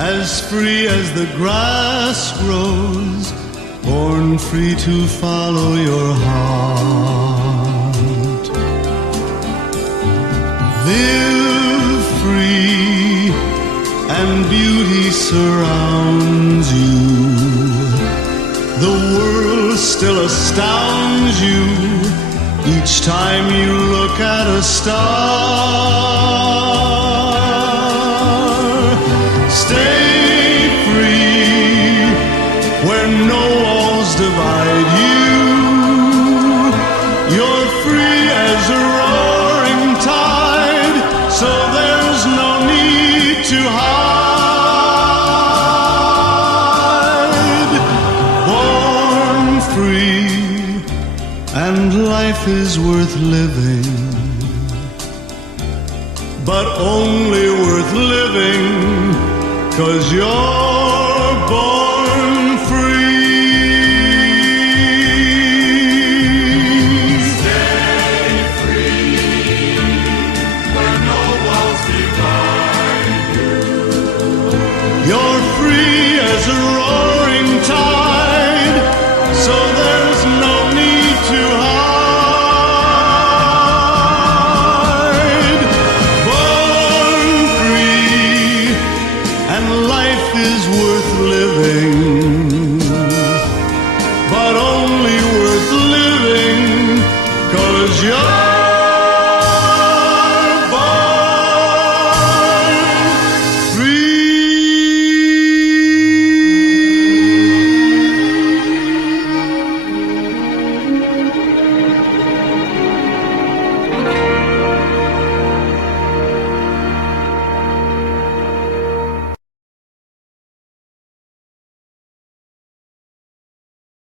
as free as the grass grows, born free to follow your heart. Live free and beauty surrounds you. The world still astounds you each time you look at a star. Stay free where no walls divide you. You're free as a roaring tide, so there's no need to hide. Born free, and life is worth living, but only worth living 'cause you're born free. Stay free where no walls divide you. You're free as a roaring tide, so there's no need to hide. Born free, and life is worth living, but only worth living 'cause you're